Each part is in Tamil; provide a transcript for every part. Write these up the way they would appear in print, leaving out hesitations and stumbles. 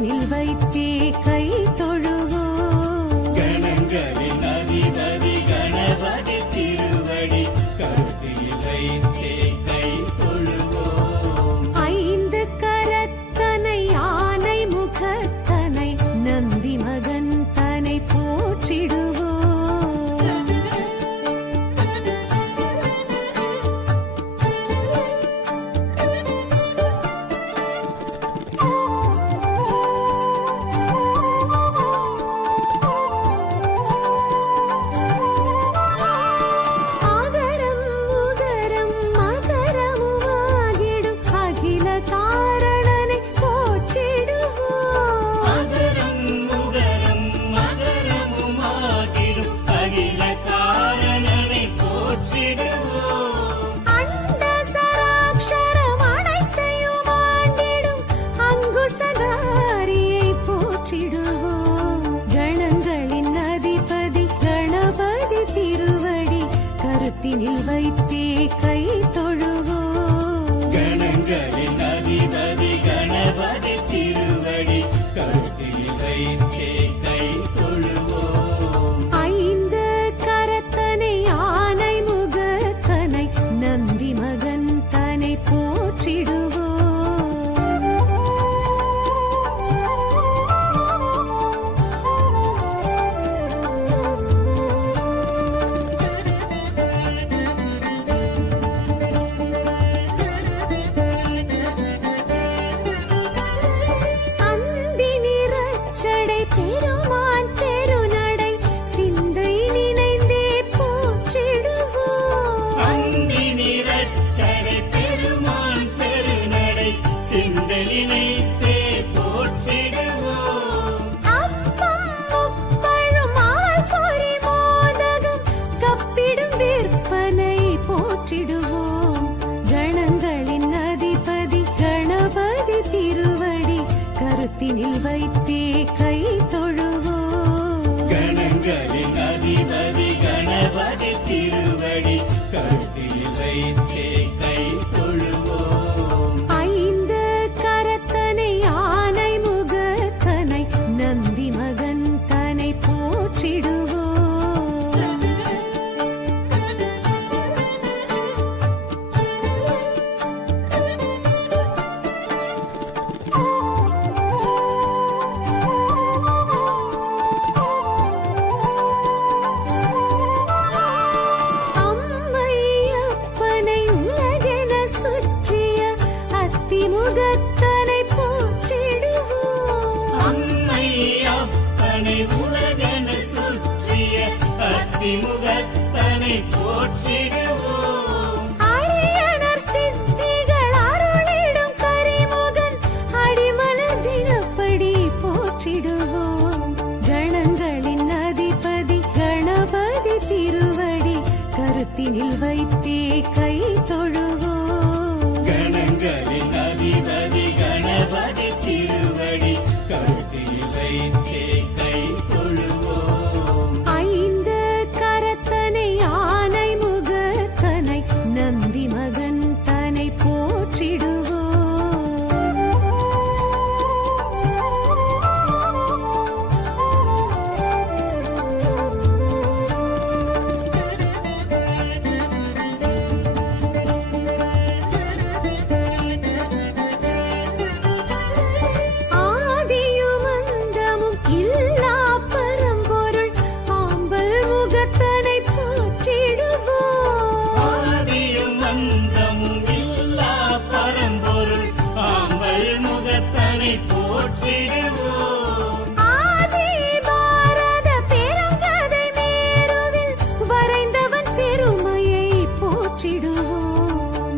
கருத்தினில் வைத்தே கை தொழுவோம். கணங்களின் அதிபதி கணபதி திருவடி கருத்தினில் வைத்தே கை தொழுவோம். ஐந்து கரத்தனை ஆனை முகத்தனை நந்தி மகன் தனை போற்றிடுவோம். கருத்தினில் வைத்தே கை தொழுவோம். கணங்களின் அதிபதி கணபதி திருவடி கருத்தினில் வைத்தே கை தொழுவோம். ஐந்து கரத்தனை ஆனை முகத்தனை நந்தி மகன் தனை போற்றிடுவோம். கணங்களின் அதிபதி கணபதி திருவடி கருத்தினில் வைத்தே கை தொழுவோம். கணங்களின் அதிபதி கணபதி திருவடி கருத்தினில் வைத்தே கை தொழுவோம். ஐந்து கரத்தனை ஆனை முகத்தனை நந்தி மகன் தனை போற்றிடுவோம். முகத்தனை போற்றிடுவோம். அம்மை அப்பனை உலகன சுற்றிய அத்திமுகத்தனை போற்றிடுவோம். அரியனர் சித்திகள் அருளிடும் கரிமுகன் அடிமனதினப்படி போற்றிடுவோம். கணங்களின் அதிபதி கணபதி திருவடி கருத்தினில் வைத்தே கை தொழுவோம். கணங்களின் அதிபதி கணபதி திருவடி கருத்தினில் வைத்தே கை தொழுவோம். ஐந்து கரத்தனை ஆனை முகத்தனை நந்தி மகன் தனை போற்றிடுவோம்.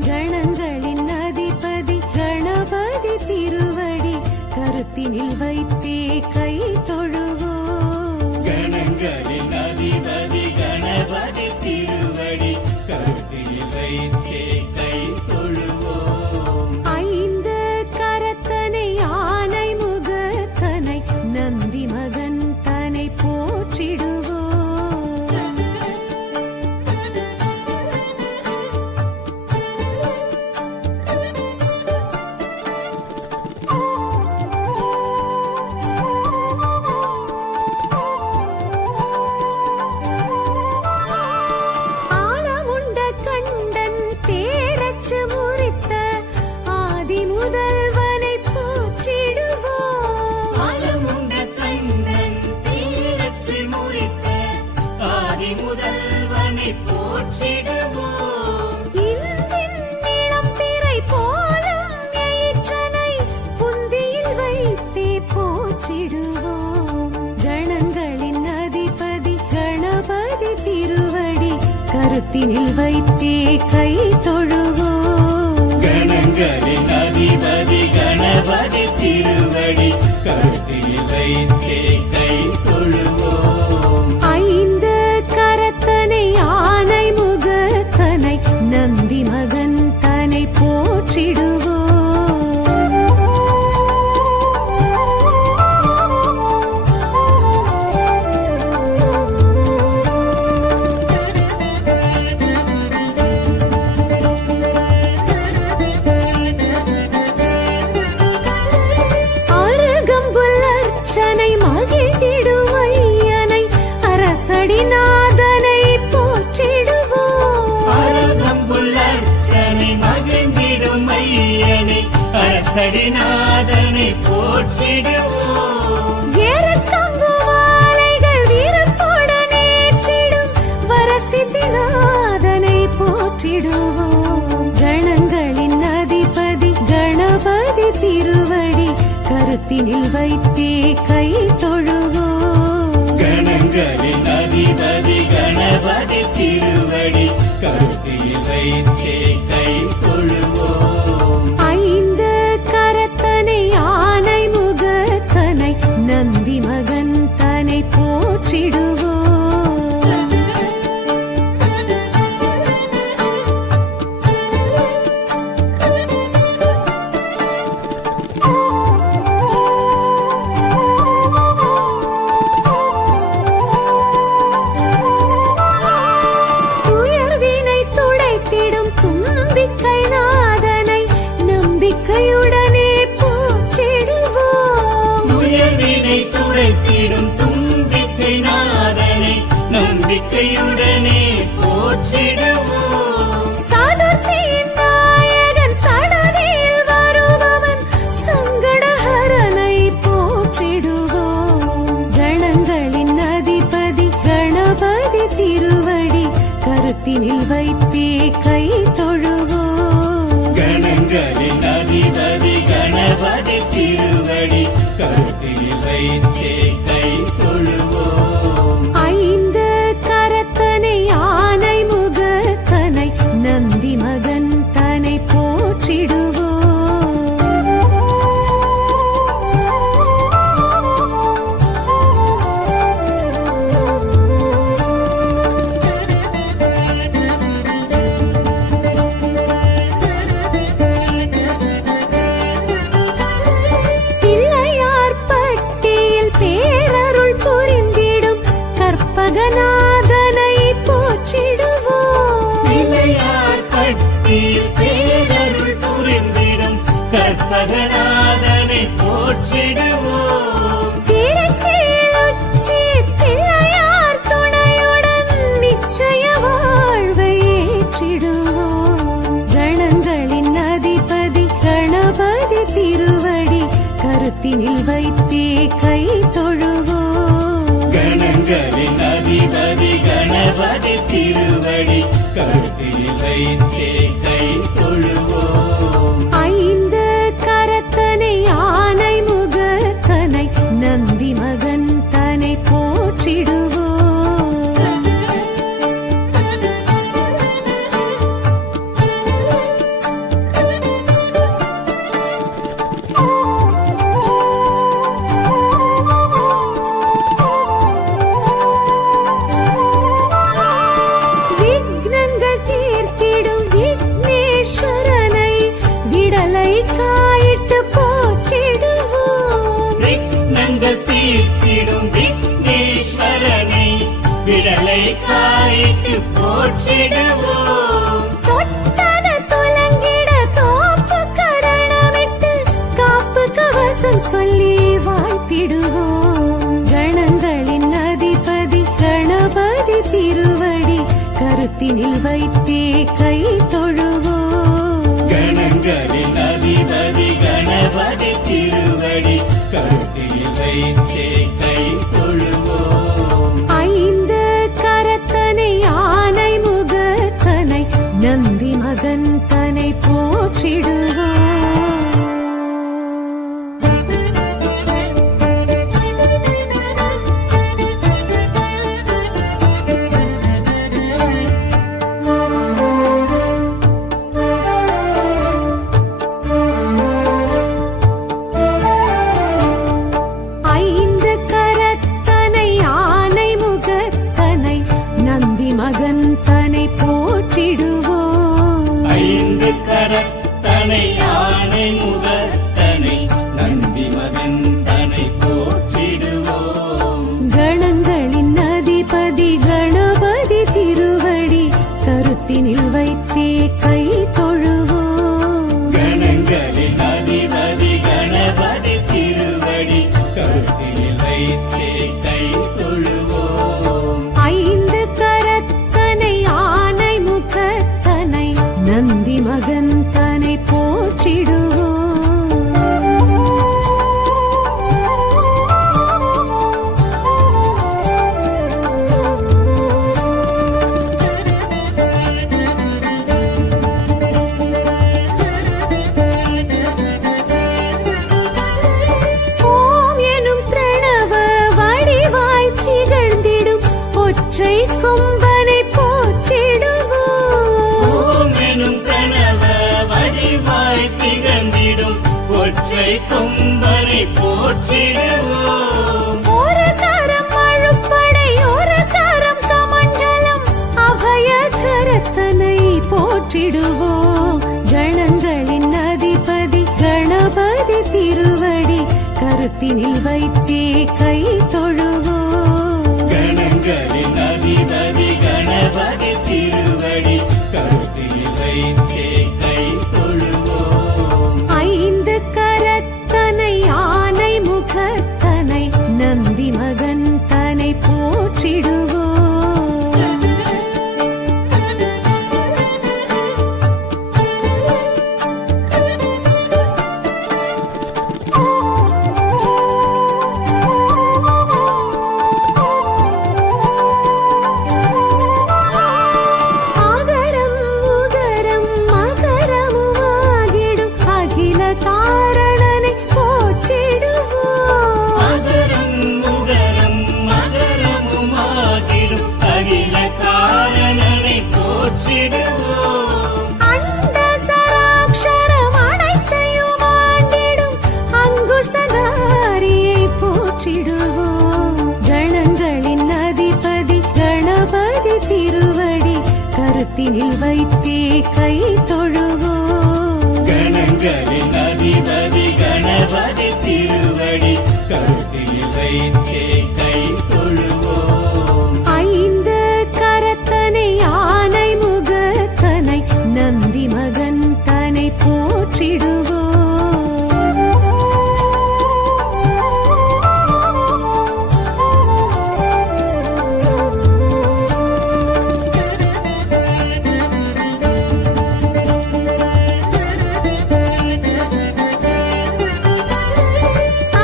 கணங்களின் அதிபதி கணபதி திருவடி கருத்தினில் வைத்தே கை தொழுவோம். கணங்களின் அதிபதி கணபதி திருவடி கருத்தினில் வைத்தே கை தொழுவோம். ஐந்து கரத்தனை ஆனை முகத்தனை நந்தி மகன் தனை போற்றிடுவோம். கருத்தினில் வைத்தே கை தொழுவோம். கணங்களின் அதிபதி கணபதி திருவடி கருத்தில் வைத்தே கை தொழுவோம். ஐந்து கரத்தனை ஆனை முகத்தனை நந்தி மகன் தனை போற்றிடுவோம். அருகம்புல்லர்ச்சனை மகிழ்ந்திடுவையனை அரசடிநாதனை போற்றிடுவோம். அருகம்புல்லர்ச்சனை மகிழ்ந்திடும் ஐயனை அரசடிநாதனை போற்றிடுவோம். ஏறத்தம்பு மாலைகள் வீரத்துடனேற்றிடும் வரசித்திநாதனை போற்றிடுவோம். கணங்களின் அதிபதி கணபதி திருவடி கருத்தினில் வைத்தே கை தொழுவோம். கணங்களின் அதிபதி கணபதி திருவடி கருத்தில் வைத்தே கை தொழுவோம். ஐந்து கரத்தனை ஆனை முகத்தனை நந்தி மகன் தனை போற்றிடுவோம். துயர்வினை துடைத்திடும் தும்பிக்கை நாதனை நம்பிக்கையுடனே போற்றிடுவோம். உயர்வினை துடைத்திடும் தும்பிக்கை நாதனை நம்பிக்கையுடனே போற்றிடுவோம். சதுர்த்தியின் நாயகன் சடதியில் வருபவன் சங்கடஹரனை போற்றிடுவோம். கணங்களின் அதிபதி கணபதி திருவடி கருத்தினில் வைத்தே கை தொழுவோம். கணங்களின் அதிபதி கணபதி திருவடி கருத்தில் வைத்தே கை தொழுவோம். ஐந்து கரத்தனை ஆனை முகத்தனை நந்தி மகன் தனை போற்றிடுவோம். பிள்ளையார் பட்டியில் பேரருள் புரிந்திடும் கற்பகநாதனை போற்றிடுவோம். பிள்ளையார் பட்டியில் பேரருள் புரிந்திடும் கற்பகநாதனை போற்றிடுவோம். திருச்சியில் உச்சி பிள்ளையார் துணையுடன் நிச்சய வாழ்வை ஏற்றிடுவோம். கணங்களின் அதிபதி கணபதி திருவடி கருத்தினில் வைத்தே கை தொழுவோம். கணங்களின் அதிபதி கணபதி திருவடி கருத்தில் வைத்தே கை தொழுவோம். ஐந்து கரத்தனை ஆனை முகத்தனை நந்தி மகன் தனை போற்றிடுவோம். விக்னங்கள் தீர்த்திடும் விக்னேஸ்வரனை விடலை காயிட்டு போற்றிடுவோம். விக்னங்கள் தீர்த்திடும் விக்னேஸ்வரனை விடலை காயிட்டு போற்றிடுவோம். தொட்டது துலங்கிட தோப்பு கரணமிட்டு காப்பு கவசம் சொல்லி வாழ்த்திடுவோம். கணங்களின் அதிபதி கணபதி திருவடி கருத்தினில் வைத்தே கை தொழுவோம். கணங்களின் அதிபதி கணபதி திருவடி கருத்தில் வைத்தே கை தொழுவோம். ஐந்து கரத்தனை ஆனை முகத்தனை நந்தி மகன் தனை போற்றிடுவோம். போற்றிடுவோம். ஒரு கரம் அழுப்படை ஒரு கரம் கமண்டலம் அபய கரத்தனை போற்றிடுவோம். கணங்களின் அதிபதி கணபதி திருவடி கருத்தினில் வைத்தே கை தொழுவோம். கணங்களின் அதிபதி கணபதி திருவடி கருத்தில் வைத்தே கை தொழுவோம். ஐந்து கரத்தனை ஆனை முகத்தனை நந்தி மகன் தனை போற்றிடுவோம். ஆகரம் உகரம் மகரமுமாகிடும் அகில காரணனை போற்றிடுவோம். அகரம் உகரம் மகரமுமாகிடும் அகில காரணனை போற்றிடுவோம். அண்ட சராக்ஷரம் அனைத்தையும் ஆண்டிடும் அங்குசதாரியை போற்றிடுவோம். கணங்களின் அதிபதி கணபதி திருவடி கருத்தினில் வைத்தே கை தொழுவோம். கணங்களின் அதிபதி கணபதி திருவடி கருத்தில் வைத்தே கை தொழுவோம். ஐந்து கரத்தனை ஆனை முகத்தனை நந்தி மகன் தனை போற்றிடுவோம்.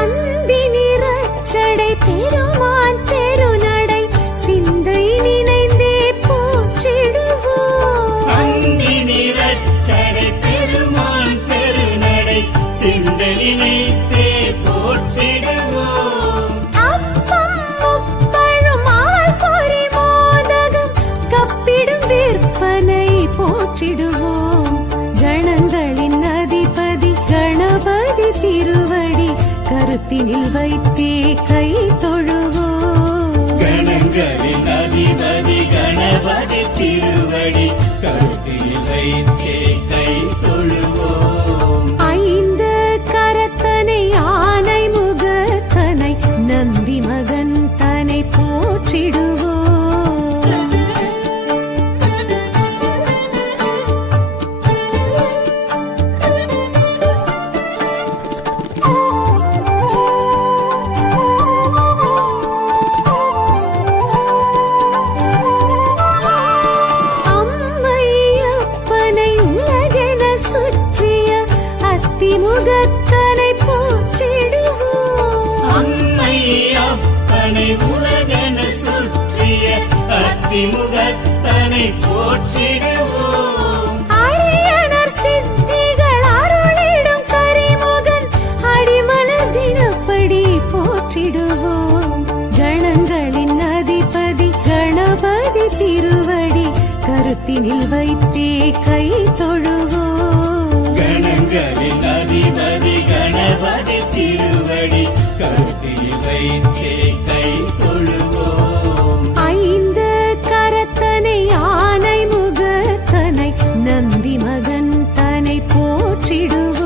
அந்தி நிறச்சடை பெருமான் பெருநடை சிந்தை நினைந்தே போற்றிடுவோம். அந்தி நிறச்சடை பெருமான் பெருநடை சிந்தலினைத்தே போற்றிடுவோம். அப்பம் முப்பழும் ஆள் பொறி மோதகம் கப்பிடும் விற்பனை போற்றிடுவோம். கணங்களின் அதிபதி கணபதி திருவடி கருத்தினில் வைத்தே கை தொழுவோம். கணங்களின் அதிபதி கணபதி திருவடி கருத்தில் வைத்தே கை தொழுவோம். ஐந்து கரத்தனை ஆனை முகத்தனை நந்தி மகன் தனை போற்றிடுவோம். அம்மையப்பனை உலகென சுற்றிய அத்திமுகத்தனை போற்றிடுவோம். அம்மை அப்பனை உலகன சுற்றிய அத்திமுகத்தனை போற்றிடுவோம். அரியனர் சித்திகள் அருளிடும் கரிமுகன் அடிமலர் தினப்படி போற்றிடுவோம். கணங்களின் அதிபதி கணபதி திருவடி கருத்தினில் வைத்தே கை தொழுவோம். கணங்களின் அதிபதி கணபதி திருவடி கருத்தில் வைத்தே கை தொழுவோம். ஐந்து கரத்தனை ஆனை முகத்தனை நந்தி மகன் தனை போற்றிடுவோம்.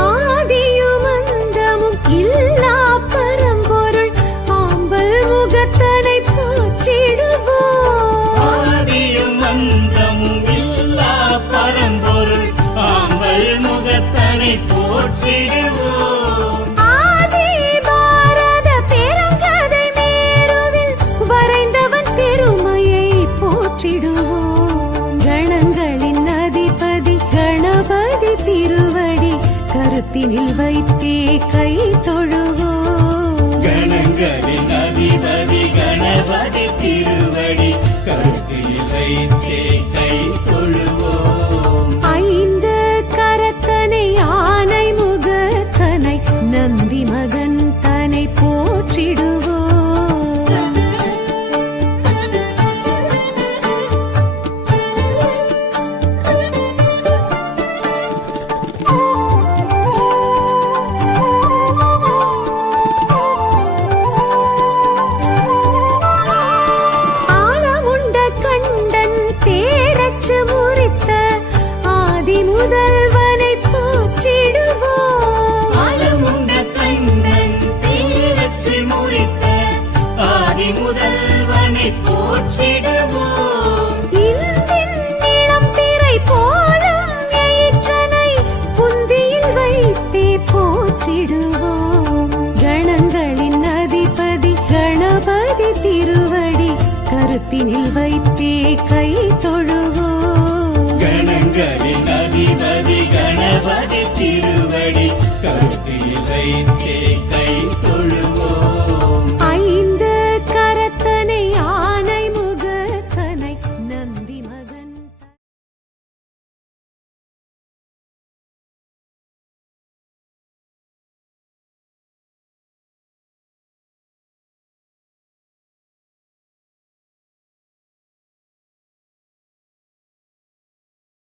ஆதியும் அந்தமும் இல்லா பரம்பொருள் ஆம்பல் முகத்தனை போற்றிடுவோம். ஆதியும் அந்தமும் இல்லா பரம்பொருள் ஆம்பல் முகத்தனை போற்றிடுவோம். ஆதி பாரத பெருங்கதை மேருவில் வரைந்தவன் பெருமையை போற்றிடுவோம். கணங்களின் அதிபதி கணபதி திருவடி கருத்தினில் வைத்தே கை தொழுவோம். கணங்களின் அதிபதி கணபதி திருவடி கருத்தில் வைத்தே கை தொழுவோம். ஐந்து கரத்தனை ஆனை முதல்வனை போற்றிடுவோம். இந்தின் இளம் பிறை போலும் எயிற்றனை புந்தியில் வைத்தே போற்றிடுவோம். கணங்களின் அதிபதி கணபதி திருவடி கருத்தினில் வைத்தே கை